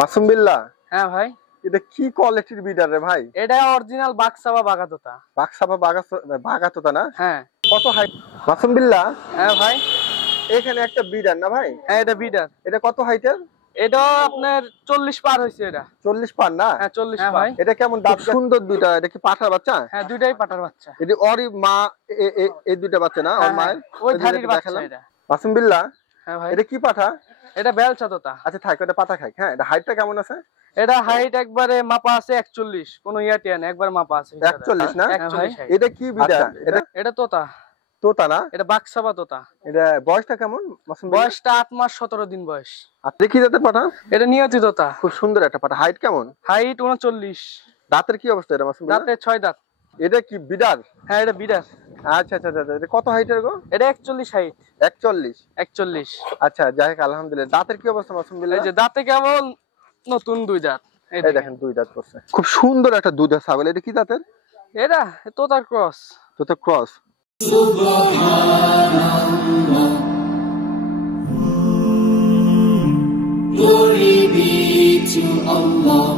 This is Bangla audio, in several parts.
মাসুম বিল্লাহ। হ্যাঁ ভাই, এটা কি কোয়ালিটির বিডার রে ভাই? এটা অরিজিনাল বাক্সাবা বাগাতোতা। বাক্সাবা বাগাতোতা না? হ্যাঁ। কত হাইট? মাসুম বিল্লাহ, হ্যাঁ ভাই। এখানে একটা বিডার না ভাই? হ্যাঁ, এটা বিডার। এটা কত হাইটের? এটা আপনার 40 পার হয়েছে। এটা 40 পার না? হ্যাঁ 40 পার। এটা কেমন দাঁত? সুন্দর দুইটা। এটা কি পাঠার বাচ্চা? হ্যাঁ, দুইটাই পাটার বাচ্চা। এটা ওরই মা এই দুইটা বাচ্চা না? ওর মায়ের ওই ধারির বাচ্চা এটা। মাসুম বিল্লাহ, হ্যাঁ ভাই। এটা কি পাঠা? এটা বেলচা তোতা। আচ্ছা থাক, ওটা পাঠা খাই। হ্যাঁ, এটা হাইটটা কেমন আছে? এটা হাইট একবারে মাপা আছে 41, কোনো ইয়াটিয়া না, একবার মাপা আছে 41 না? 41। এটা কি বিডার? এটা তোতা। তোতা না? এটা বাক্সাবা তোতা। এটা বয়সটা কেমন মাসুম বিল্লাহ? বয়সটা 8 মাস 17 দিন বয়স। আর দেখি জাতের পাঠা? এটা নিয়তি তোতা। খুব সুন্দর একটা পাঠা। হাইট কেমন? হাইট 39। দাঁতের কি অবস্থা এটা মাসুম বিল্লাহ? দাঁতে 6 দাঁত। এটা কি বিডার? হ্যাঁ, এটা বিডার। আচ্ছা আচ্ছা আচ্ছা। এটা কত হাইটের গো? এটা 41 হাইট। 41। আচ্ছা, যাই হোক আলহামদুলিল্লাহ। দাঁতের কি অবস্থা মাসুম বিল্লাহ? এই যে দাঁতে কেমন নতুন 2 দাঁত। এই দেখেন 2 দাঁত করছে। খুব সুন্দর একটা দুধের ছাগল। এটা কি দাঁতের? এটা তোতার ক্রস। তোতা cross. Subhanallah, glory be to Allah.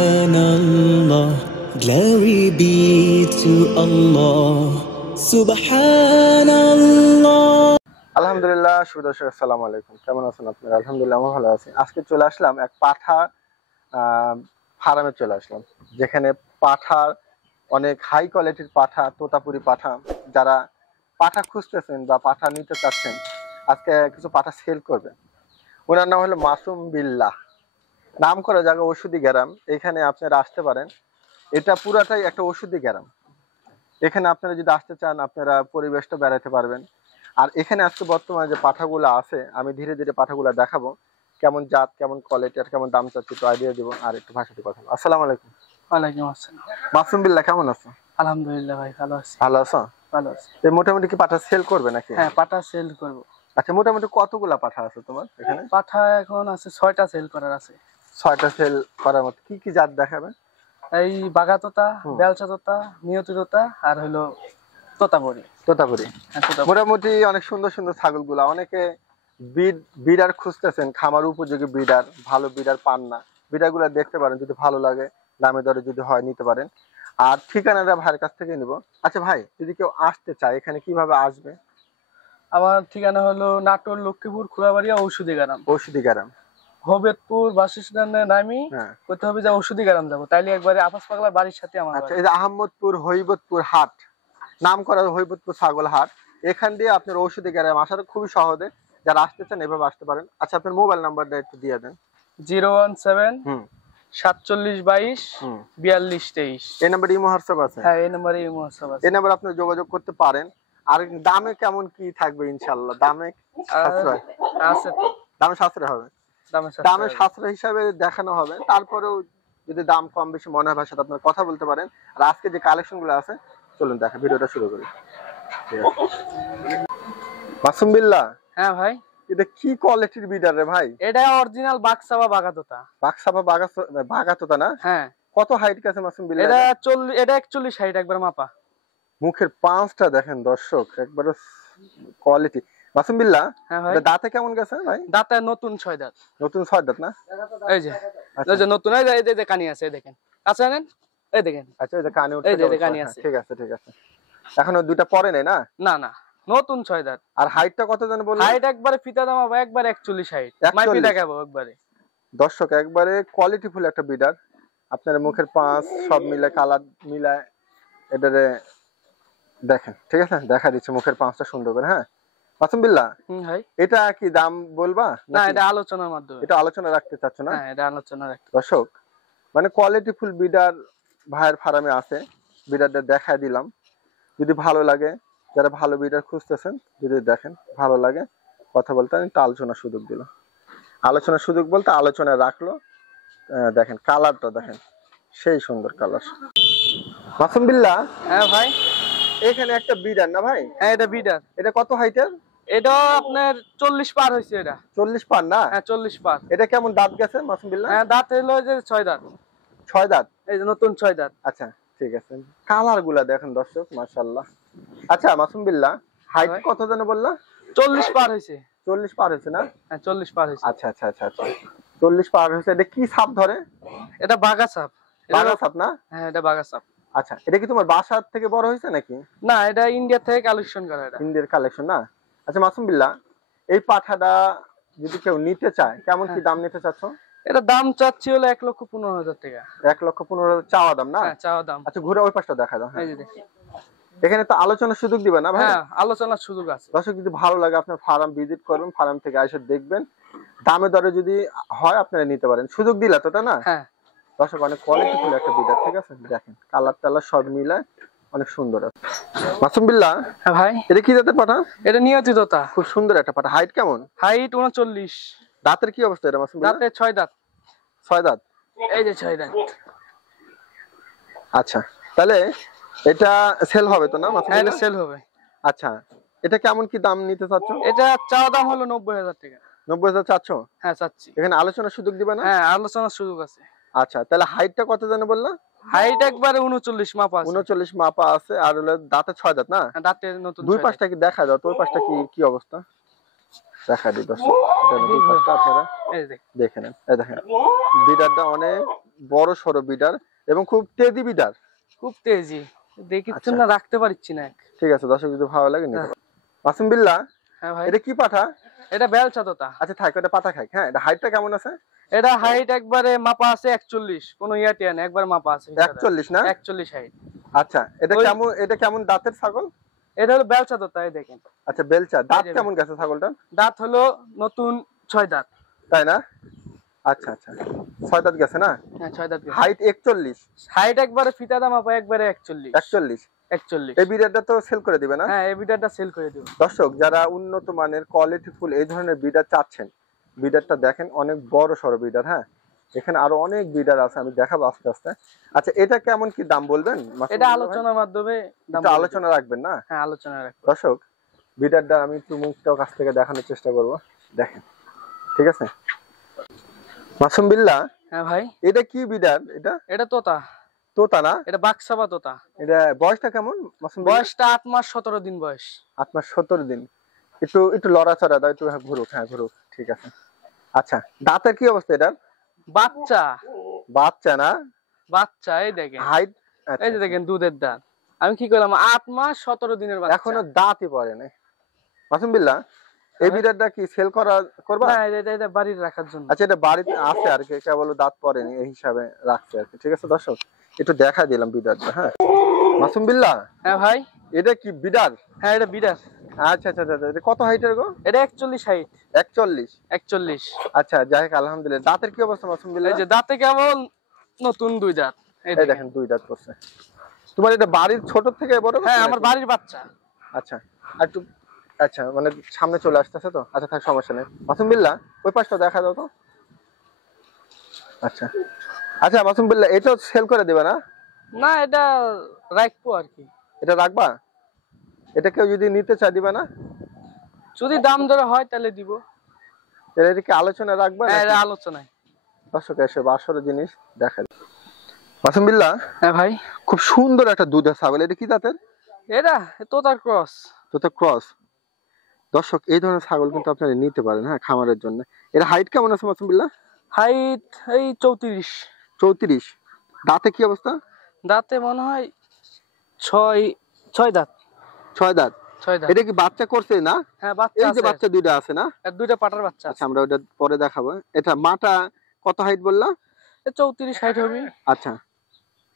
Subhanallah, glory be to Allah. Subhanallah. আলহামদুলিল্লাহ, সুদর্শক আসসালামু আলাইকুম। কেমন আছেন আপনারা? আলহামদুলিল্লাহ আমি ভালো আছি। আজকে চলে আসলাম এক পাঠা ফার্মে চলে আসলাম, যেখানে পাঠার অনেক হাই কোয়ালিটির পাঠা, তোতাপুরি পাঠা, যারা পাঠা খুঁজতেছেন বা পাঠা নিতে চাচ্ছেন, আজকে কিছু পাঠা সেল করবেন। ওনার নাম হলো মাসুম বিল্লাহ। নাম করা জায়গা ওষুধি গ্রাম। এখানে আপনারা আসতে পারেন। এটা পুরাটাই একটা ওষুধি গ্রাম। এখানে আপনারা যদি আসতে চান, আপনারা পরিবেশটা বেড়াতে পারবেন। আর এখানে আজকে বর্তমানে যে পাঠাগুলো আছে, আমি ধীরে ধীরে পাঠাগুলো দেখাবো, কেমন জাত, কেমন কোয়ালিটি, আর কেমন দাম চাচ্ছি একটু আইডিয়া দিব, আর একটু ভাষাতে কথা বলবো। আসসালামু আলাইকুম। ওয়ালাইকুম আসসালাম। মাসুম বিল্লাহ, কেমন আছো? আলহামদুলিল্লাহ ভাই, ভালো আছি। ভালো আছো? ভালো আছি। মোটামুটি কি পাঠা সেল করবে নাকি? হ্যাঁ, পাঠা সেল করব। আচ্ছা, মোটামুটি কতগুলা পাঠা আছে তোমার এখানে? পাঠা এখন আছে 6টা সেল করার আছে। 6টা সেল করার মতো। কি কি জাত দেখাবে? এই বাগাতোতা, বেলচা তোতা, নিয়তি তোতা, আর হলো তোতাপুরি। তোতাপুরি। মোটামুটি অনেক সুন্দর সুন্দর ছাগলগুলা। অনেকে বিডার খুঁজতেছেন, খামার উপযোগী বিডার, ভালো বিডার পান না। বিডার গুলা দেখতে পারেন, যদি ভালো লাগে দামে দরে যদি হয় নিতে পারেন। আর ঠিকানাটা ভাইয়ের কাছ থেকে নিব। আচ্ছা ভাই, যদি কেউ আসতে চায় এখানে কিভাবে আসবে? আমার ঠিকানা হলো নাটোর লক্ষ্মীপুর খুড়াবাড়িয়া ঔষধি গ্রাম। ঔষধি গ্রাম। হবেদপুর বাস স্ট্যান্ডে নামি করতে হবে যে ঔষধি গ্রাম যাবো, তাইলে একবারে আপাস পাগলার বাড়ির সাথে আমার। আচ্ছা, এই যে আহমদপুর হৈবতপুর হাট, নাম করা হৈবতপুর ছাগল হাট, এখান দিয়ে আপনার ঔষধি গ্রাম আসার খুবই সহজে। যারা আসতে চান এভাবে আসতে পারেন। আচ্ছা, আপনার মোবাইল নাম্বারটা একটু দিয়ে দেন। 017 47 22 42 23। এই নাম্বারে ইমো হোয়াটসঅ্যাপ আছে? হ্যাঁ, এই নাম্বারে ইমো হোয়াটসঅ্যাপ আছে। এই নাম্বারে আপনি যোগাযোগ করতে পারেন। আর দামে কেমন কি থাকবে? ইনশাআল্লাহ দামে সাশ্রয় আছে। দামে সাশ্রয় হবে। দামে সাশ্রয় হিসাবে দেখানো হবে। তারপরেও যদি দাম কম বেশি মনে হয়, ভাষাতে আপনার কথা বলতে পারেন। আর আজকে যে কালেকশন গুলো আছে, চলুন দেখা ভিডিওটা শুরু করি। মাসুম বিল্লাহ। হ্যাঁ ভাই। এটা কি কোয়ালিটির বিডার রে ভাই? এটা অরিজিনাল বাক্সাবা বাগাতোতা। বাক্সাবা বাগাতোতা না? হ্যাঁ। কত হাইট আছে মাসুম বিল্লাহ? এটা 41 হাইট, একবার মাপা। মুখের পাঁচটা দেখেন দর্শক, একবারে কোয়ালিটি। মাসুম বিল্লাহ, এটা দাঁতে কেমন গেছে ভাই? দাঁতে নতুন 6 দাঁত। নতুন 6 দাঁত না? এই যে এই যে নতুন, এই যে কানি আছে, এই দেখেন। আচ্ছা নেন, এই দেখেন। আচ্ছা, এই যে কানি উঠছে। এই যে কানি আছে। ঠিক আছে ঠিক আছে। এখনো দুইটা পরে নাই না? না না, নতুন 6 দাঁত। আর হাইটটা কত জানেন বললেন? হাইট একবারে ফিতা দামাবো, একবারে 41 হাইট। মাইপি দেখাবো একবারে। দর্শক, একবারে কোয়ালিটিফুল একটা বিডার। আপনার মুখের পাঁচ সব মিলে, কালার মিলায় এটারে দেখেন। ঠিক আছে, দেখা দিচ্ছে মুখের পাঁচটা সুন্দর করে। হ্যাঁ মাসুম বিল্লাহ, ভাই এটা কি দাম বলবা? না, এটা আলোচনার মাধ্যমে। এটা আলোচনা রাখতে চাচ্ছ না? হ্যাঁ, এটা আলোচনা রাখতে। দর্শক, মানে কোয়ালিটিফুল বিডার ভাইয়ের ফার্মে আছে। বিডারটা দেখায় দিলাম। যদি ভালো লাগে, যারা ভালো বিডার খুঁজতেছেন, যদি দেখেন ভালো লাগে, কথা বলতে একটা আলোচনার সুযোগ দিল। আলোচনার সুযোগ বলতে আলোচনা রাখলো। দেখেন কালারটা দেখেন, সেই সুন্দর কালার। মাসুম বিল্লাহ। হ্যাঁ ভাই। এখানে একটা বিডার না ভাই? হ্যাঁ, এটা বিডার। এটা কত হাইটের? এটা আপনার 40 পার হয়েছে এটা। 40 পার না? হ্যাঁ 40 পার। এটা কেমন দাঁত গেছে মাসুম বিল্লাহ? হ্যাঁ দাঁত হলো যে 6 দাঁত। 6 দাঁত। এই যে নতুন 6 দাঁত। আচ্ছা ঠিক আছে, কালার গুলা দেখেন দর্শক, মাশাআল্লাহ। আচ্ছা মাসুম বিল্লাহ, হাইট কত জানো বললা? 40 পার হয়েছে। 40 পার হয়েছে না? হ্যাঁ 40 পার হয়েছে। আচ্ছা আচ্ছা আচ্ছা আচ্ছা, 40 পার হয়েছে। এটা কি সাপ ধরে? এটা বাঘা সাপ। বাঘা সাপ না? হ্যাঁ এটা বাঘা সাপ। আচ্ছা, এটা কি তোমার বাসার থেকে বড় হয়েছে নাকি? না এটা ইন্ডিয়া থেকে কালেকশন করা। এটা ইন্ডিয়ার কালেকশন না? আচ্ছা মাসুম বিল্লাহ, এই পাঠাটা যদি কেউ নিতে চায় কেমন কি দাম নিতে চাচ্ছ? এটা দাম চাচ্ছি হলো 1,15,000 টাকা। 1,15,000 চাওয়া দাম না? হ্যাঁ চাওয়া দাম। আচ্ছা ঘুরে ওই পাশটা দেখা দাও। এই যে দেখি। এখানে তো আলোচনার সুযোগ দিবে না ভাই? হ্যাঁ আলোচনার সুযোগ আছে। দর্শক যদি ভালো লাগে আপনার ফার্ম ভিজিট করবেন, ফার্ম থেকে এসে দেখবেন, দামে দরে যদি হয় আপনারা নিতে পারেন। সুযোগ দিলা তো, তাই না? হ্যাঁ দর্শক অনেক কোয়ালিটিফুল একটা বিডার, ঠিক আছে? দেখেন কালার টালার সব মিলে অনেক সুন্দর আছে। মাসুম বিল্লাহ, হ্যাঁ ভাই এটা কি জাতের পাঠা? এটা নিয়তি তোতা। খুব সুন্দর একটা পাঠা। হাইট কেমন? হাইট 39। দাঁতের কি অবস্থা এটা মাসুম বিল্লাহ? দাঁতে 6 দাঁত। 6 দাঁত। এই যে 6 দাঁত। আচ্ছা তাহলে এটা সেল হবে তো না মাসুম হ্যাঁ এটা বিল্লাহ? সেল হবে। আচ্ছা, এটা কেমন কি দাম নিতে চাচ্ছ? এটা চাওয়া দাম হলো 90,000 টাকা। 90,000 চাচ্ছ? হ্যাঁ চাচ্ছি। এখানে আলোচনার সুযোগ দিবে না? হ্যাঁ আলোচনার সুযোগ আছে। আচ্ছা তাহলে হাইটটা কত জানো বললা? হাইট একবারে 39 মাপা আছে। 39 মাপা আছে, আর হলো দাঁতে 6 দাঁত না? হ্যাঁ, দাঁতে নতুন দুই 6 পাশটা কি দেখা দাও তো, ওই পাশটা কি কি অবস্থা দেখা দিই দর্শক। এটা দুই পাশটা আপনারা এই দেখ। দেখে নেন। এই দেখেন বিডারটা অনেক বড় সরো বিডার এবং খুব তেজি বিডার। খুব তেজি। দেখি আচ্ছা। না রাখতে পারছি না। ঠিক আছে দর্শক যদি ভালো লাগে নিতে পারেন। মাসুম বিল্লাহ, হ্যাঁ ভাই এটা কি পাঠা? এটা বেলচা তোতা। আচ্ছা থাক, এটা পাতা খাই। হ্যাঁ, এটা হাইটটা কেমন আছে? এটা হাইট একবারে মাপা আছে 41, কোনো ইয়াটিয়া না, একবার মাপা আছে 41 না? 41 হাইট। আচ্ছা এটা কেমন দাঁতের ছাগল? এটা হলো বেলচা তোতা, এই দেখেন। আচ্ছা বেলচা। দাঁত এই যে কেমন গেছে ছাগলটা? দাঁত হলো নতুন 6 দাঁত। তাই না? আচ্ছা আচ্ছা, 6 দাঁত গেছে না? হ্যাঁ 6 দাঁত। হাইট 41। হাইট একবারে ফিতাদা মাপা একবারে 41। 41। 41। এই বিডারটা তো সেল করে দিবে না? হ্যাঁ এই বিটারটা সেল করে দেব। দর্শক যারা উন্নত মানের কোয়ালিটিফুল এই ধরনের বিডার চাচ্ছেন, বিডারটা দেখেন অনেক বড় সরো বিডার। হ্যাঁ, এখানে আরো অনেক বিডার আছে, আমি দেখাবো আস্তে আস্তে। আচ্ছা এটা কেমন কি দাম বলবেন? এটা আলোচনার মাধ্যমে দাম এটা আলোচনা রাখবেন না? হ্যাঁ আলোচনা রাখবো। দর্শক বিডারটা আমি একটু মুখটাও কাছ থেকে দেখানোর চেষ্টা করব, দেখেন। ঠিক আছে মাসুম বিল্লাহ, হ্যাঁ ভাই এটা কি বিডার? এটা তোতা। তোতা না? এটা বাক্সাবা তোতা। এটা বয়সটা কেমন মাসুম বিল্লাহ? বয়সটা 8 মাস 17 দিন বয়স। 8 মাস 17 দিন। একটু লড়াচড়া দাও, একটু ঘুরুক। হ্যাঁ ঘুরুক, ঠিক আছে। আচ্ছা দাঁতের কি অবস্থা এটার? বাচ্চা। বাচ্চা না? বাচ্চা, এই দেখেন। হাইট এই যে দেখেন দুধের দাঁত। আমি কি করলাম, 8 মাস 17 দিনের বাচ্চা। এখনো দাঁতই পড়ে নাই। মাসুম বিল্লাহ, এই বিড়ালটা কি সেল করবা? না এটা বাড়ির রাখার জন্য। আচ্ছা এটা বাড়িতে আছে আর কি, কেবল দাঁত পড়েনি এই হিসাবে রাখছে আর কি। ঠিক আছে দর্শক, একটু দেখা দিলাম বিড়ালটা। হ্যাঁ মাসুম বিল্লাহ, হ্যাঁ ভাই এটা কি বিড়াল? হ্যাঁ এটা বিড়াল। আচ্ছা আচ্ছা আচ্ছা, এটা কত হাইটের গো? এটা 41 হাইট। 41। 41। আচ্ছা যাই হোক আলহামদুলিল্লাহ। দাঁতের কি অবস্থা মাসুম বিল্লাহ? এই যে দাঁতে কেমন নতুন 2 দাঁত। এই দেখেন 2 দাঁত করছে। তোমার এটা বাড়ির ছোট থেকে বড়? হ্যাঁ আমার বাড়ির বাচ্চা। আচ্ছা একটু, আচ্ছা মানে সামনে চলে আসতেছে তো। আচ্ছা থাক, সমস্যা নেই। মাসুম বিল্লাহ ওই পাশটা দেখা দাও তো। আচ্ছা আচ্ছা মাসুম বিল্লাহ, এটা সেল করে দিবে না? না এটা রাখবো আর কি। এটা রাখবা? এটা কেউ যদি নিতে চায় দিবে না? যদি দাম দরে হয় তাহলে দিব। এটা কি আলোচনা রাখবা? হ্যাঁ এটা আলোচনায়। দর্শক এসে বাসরের জিনিস দেখা। মাসুম বিল্লাহ, হ্যাঁ ভাই খুব সুন্দর একটা দুধের ছাগল। এটা কি জাতের? এটা তোতার ক্রস। তোতা ক্রস। দর্শক এই ধরনের ছাগল কিন্তু আপনারা নিতে পারেন, হ্যাঁ খামারের জন্য। এর হাইট কেমন আছে মাসুম বিল্লাহ? হাইট এই 34। 34। দাঁতে কি অবস্থা? দাঁতে মনে হয় 6 দাঁত। 6 দাঁত। 6 দাঁত। এটা কি বাচ্চা করছে না? হ্যাঁ বাচ্চা এই যে আছে। বাচ্চা দুইটা আছে না? আর 2টা পাটার বাচ্চা আছে। আচ্ছা আমরা ওটা পরে দেখাবো। এটা মাটা কত হাইট বললা? 34 হাইট হবে। আচ্ছা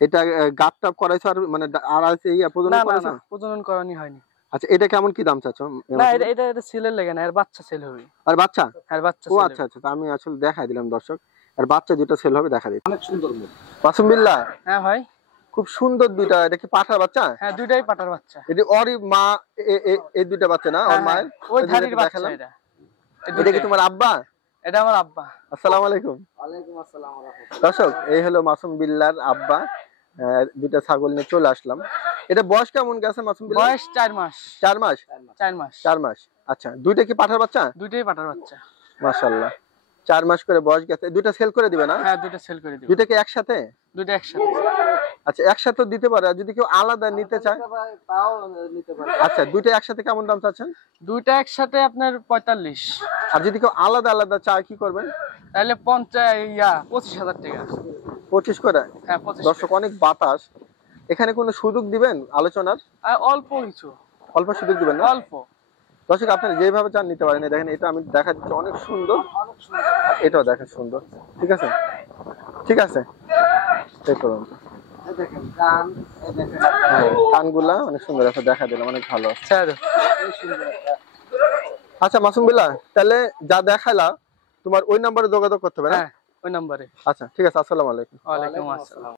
এটা গাপ টাপ করাইছো আর মানে আর আছে এই প্রজনন না করাইছো? প্রজনন করানি হয়নি। আচ্ছা এটা কেমন কি দাম চাচ্ছ? না এটা সেলের লাগে না, এর বাচ্চা সেল হবে। আর বাচ্চা? আর বাচ্চা ও সেল আচ্ছা আচ্ছা, আমি আসলে দেখাই দিলাম দর্শক। আর বাচ্চা দুটো সেল হবে, দেখা দিই। অনেক সুন্দর মুখ। মাসুম বিল্লাহ, হ্যাঁ ভাই খুব সুন্দর দুইটা। এটা কি পাঠার বাচ্চা? হ্যাঁ 2টাই পাটার বাচ্চা। এটা ওরই মা এই দুইটা বাচ্চা না? ওর মায়ের ওই ধারির বাচ্চা এটা। এটা কি তোমার আব্বা? এটা আমার আব্বা। আসসালামু আলাইকুম। ওয়ালাইকুম আসসালাম ওয়া রাহমাতুল্লাহ। দর্শক এই হলো মাসুম বিল্লাহর আব্বা। দুইটা ছাগল নিয়ে চলে আসলাম। এটা বয়স কেমন গেছে মাসুম বিল্লাহ? বয়স 4 মাস। 4 মাস? 4 মাস। 4 মাস। আচ্ছা, দুইটা কি পাঠার বাচ্চা? দুইটাই পাঠার বাচ্চা। মাশাআল্লাহ, 4 মাস করে বয়স গেছে। দুইটা সেল করে দিবে না? হ্যাঁ, দুইটা সেল করে দিব। দুইটা কি একসাথে? দুইটা একসাথে। আচ্ছা, একসাথে দিতে পারে, আর যদি কেউ আলাদা নিতে চায় তাও নিতে পারে। আচ্ছা, দুইটা একসাথে কেমন দাম চাচ্ছেন? দুইটা একসাথে আপনার 45। আর যদি কেউ আলাদা আলাদা চায় কি করবেন? তাহলে 25,000 টাকা। 25 করে? হ্যাঁ, 25। দর্শক, অনেক বাতাস, এখানে কোনো সুযোগ দিবেন আলোচনার? আর অল্প কিছু। অল্প সুযোগ দিবেন না? অল্প। দর্শক, আপনারা যেভাবে চান নিতে পারেন। এই দেখেন, এটা আমি দেখা দিচ্ছি, অনেক সুন্দর। এটাও দেখেন সুন্দর। ঠিক আছে, ঠিক আছে, এই করুন। দেখেন কান, এই দেখেন হ্যাঁ, কানগুলা অনেক সুন্দর আছে, দেখা দিলাম, অনেক ভালো আছে। আচ্ছা মাসুম বিল্লাহ, তাহলে যা দেখাইলা তোমার ওই নাম্বারে যোগাযোগ করতে হবে না? হ্যাঁ, ওই নম্বরে। আচ্ছা ঠিক আছে, আসসালামু আলাইকুম। ওয়ালাইকুম আসসালাম।